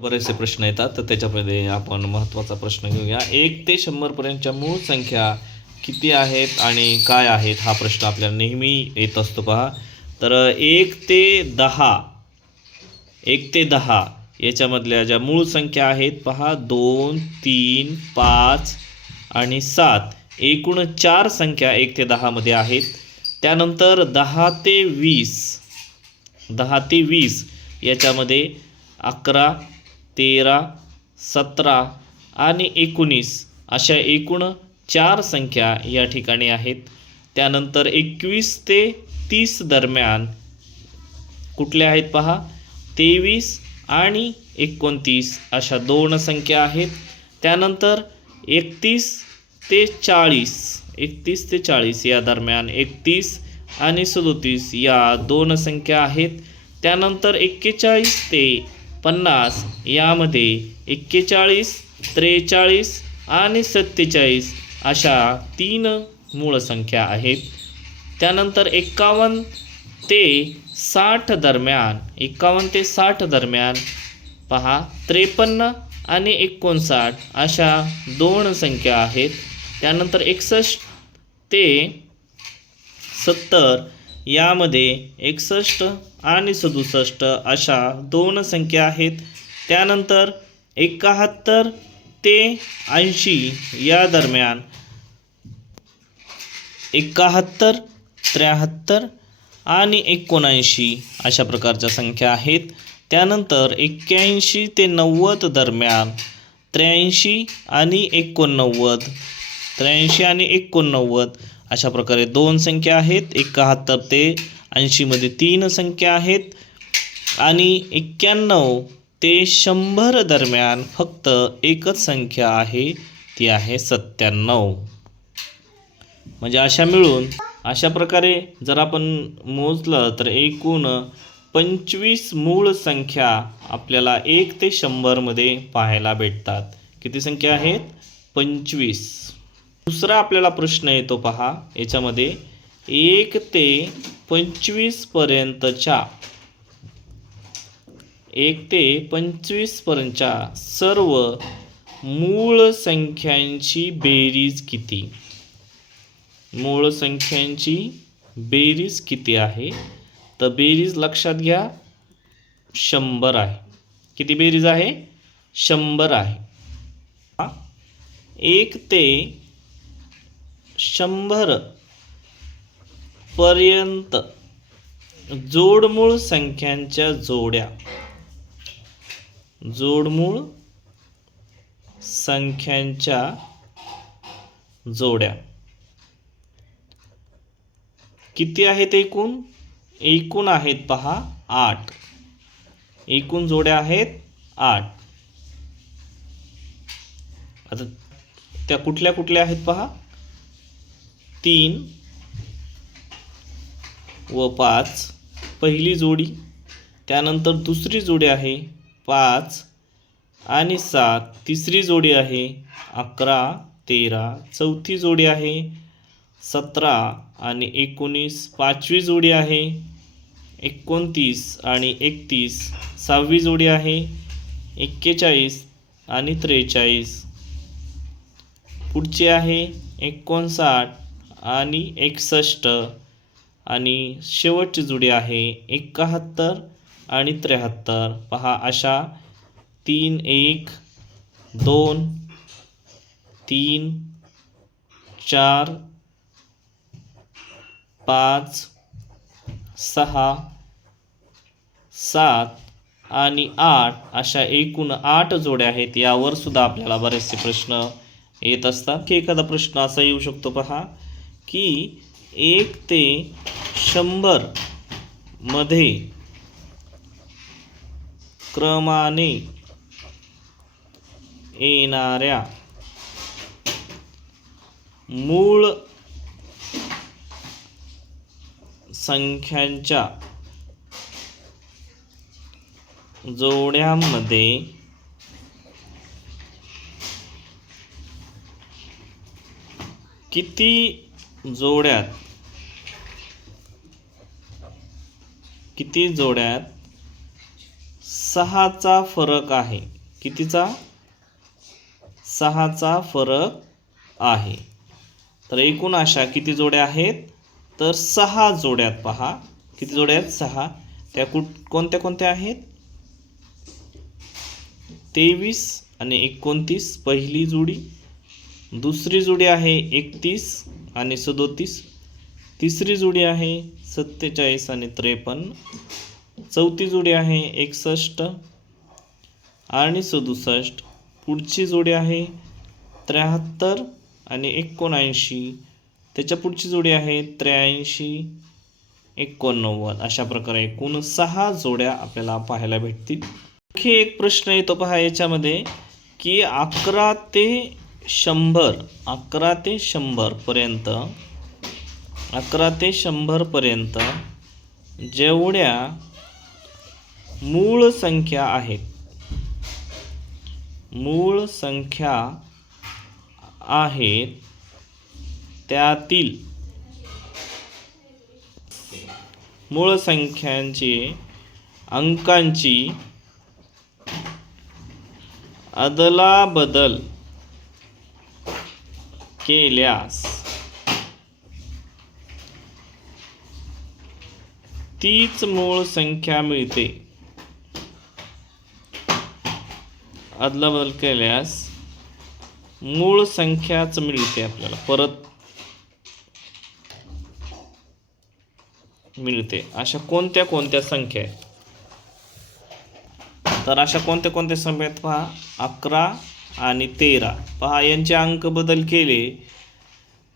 बरेचसे प्रश्न येतात तर त्याच्यामध्ये आपण महत्त्वाचा प्रश्न घेऊया. एक ते शंभरपर्यंतच्या मूळ संख्या किती आहेत आणि काय आहेत हा प्रश्न आपल्याला नेहमी येत असतो पहा. तर एक ते दहा एक ते दहा याच्यामधल्या ज्या मूळ संख्या आहेत पहा दोन तीन पाच आणि सात एकूण चार संख्या एक ते दहामध्ये आहेत. त्यानंतर दहा ते वीस दहा ते वीस याच्यामध्ये अकरा तेरा सतरा आणि एकोणीस अशा एकूण चार संख्या या ठिकाणी आहेत. त्यानंतर एकवीस ते तीस दरम्यान कुठल्या आहेत पहा? तेवीस आणि एकोणतीस अशा दोन संख्या आहेत. त्यानंतर एकतीस ते चाळीस एकतीस ते चाळीस या दरम्यान एकतीस आणि सदोतीस या दोन संख्या आहेत. त्यानंतर एक्केचाळीस ते पन्नास यामध्ये एक्केचाळीस त्रेचाळीस आणि सत्तेचाळीस अशा तीन मूळ संख्या आहेत. त्यानंतर एक्कावन्न ते साठ दरम्यान एक्कावन्न ते साठ दरम्यान पहा त्रेपन्न आणि एकोणसाठ अशा दोन संख्या आहेत. त्यानंतर एकसष्ट ते सत्तर यामध्ये एकसष्ट आणि सदुसष्ट अशा दोन संख्या आहेत. त्यानंतर एकाहत्तर ते ऐंशी या दरम्यान. एकाहत्तर त्र्याहत्तर आणि एकोणऐंशी अशा प्रकारच्या संख्या आहेत. त्यानंतर एक्क्याऐंशी ते नव्वद दरम्यान त्र्याऐंशी आणि एकोणनव्वद. त्र्याऐंशी आणि एकोणनव्वद अशा प्रकारे दोन संख्या आहेत एकाहत्तर ते ऐंशीमध्ये तीन संख्या आहेत आणि एक्क्याण्णव ते शंभर दरम्यान फक्त एकच संख्या आहे ती आहे सत्त्याण्णव. म्हणजे अशा मिळून अशा प्रकारे जर आपण मोजलं तर एकूण पंचवीस मूळ संख्या आपल्याला एक ते शंभरमध्ये पाहायला भेटतात. किती संख्या आहेत? पंचवीस. दुसरा आपल्याला प्रश्न येतो पहा. याच्यामध्ये एक ते पंचवीसपर्यंतच्या एक ते पंचवीसपर्यंतच्या सर्व मूळ संख्यांची बेरीज किती? मूळ संख्यांची बेरीज किती आहे? तर बेरीज लक्षात घ्या. शंभर आहे. किती बेरीज आहे? शंभर आहे. एक ते शंभर पर्यंत जोडमूळ संख्यांच्या जोड्या. जोडमूळ संख्यांच्या जोड्या. किती आहेत एकूण? एकूण आहेत पहा आठ. एकूण जोड्या आहेत आठ. आता त्या कुठल्या कुठल्या आहेत पहा? तीन व पाच. पहिली जोडी त्यानंतर दुसरी जोडी आहे पाच आणि सात. तिसरी जोडी आहे अकरा तेरा. चौथी जोडी आहे सतरा आणि एकोणीस. पाचवी जोडी आहे एकोणतीस आणि एकतीस. सहावी जोडी आहे एक्केचाळीस आणि त्रेचाळीस. पुढची आहे एकोणसाठ आणि एकसष्ट आणि शेवटची जुडी आहे एकाहत्तर आणि त्र्याहत्तर. पहा अशा तीन एक दोन तीन चार पाच सहा सात आणि आठ. अशा एकूण आठ जोड्या आहेत यावर सुद्धा आपल्याला बरेचसे प्रश्न येत असतात. की एखादा प्रश्न असा येऊ शकतो पहा की एक ते शंभरमध्ये क्रमाने येणाऱ्या मूळ संख्यांच्या जोड्यांमध्ये किती जोड्यात. किती जोड्यात? सहाचा फरक आहे. कितीचा? सहाचा फरक आहे. तर एकूण अशा किती जोड्या आहेत? तर सहा जोड्यात पहा. किती जोड्या आहेत? सहा. त्या कुठ कोणत्या कोणत्या आहेत? तेवीस आणि एकोणतीस पहिली जोडी. दुसरी जोडी आहे एकतीस आणि सदोतीस. तिसरी जोडी आहे सत्तेचाळीस आणि त्रेपन्न. चौथी जोडी आहे एकसष्ट आणि सदुसष्ट. पुढची जोडी आहे त्र्याहत्तर आणि एकोणऐंशी. त्याच्या पुढची जोडी आहे त्र्याऐंशी एकोणनव्वद. अशा प्रकारे एकूण सहा जोड्या आपल्याला पाहायला भेटतील. आणखी एक प्रश्न येतो पहा याच्यामध्ये की अकरा ते शंभर अकरा ते शंभरपर्यंत अकरा ते शंभरपर्यंत जेवढ्या मूळ संख्या आहेत. मूळ संख्या आहेत त्यातील मूळ संख्यांची अंकांची अदलाबदल केल्यास तीच मूळ संख्या मिळते. अदलाबदल केल्यास मूळ संख्याच मिळते आपल्याला. परत मिळते. अशा कोणत्या कोणत्या संख्या आहेत? तर अशा कोणत्या कोणत्या संख्या आहेत पहा? अकरा आणि तेरा. पहा यांचे अंक बदल केले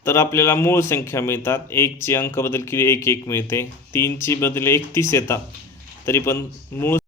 तर आपल्याला मूळ संख्या मिळतात. एकची अंक बदल केली एक एक मिळते. तीनची बदल एकतीस येतात. तरी पण मूळ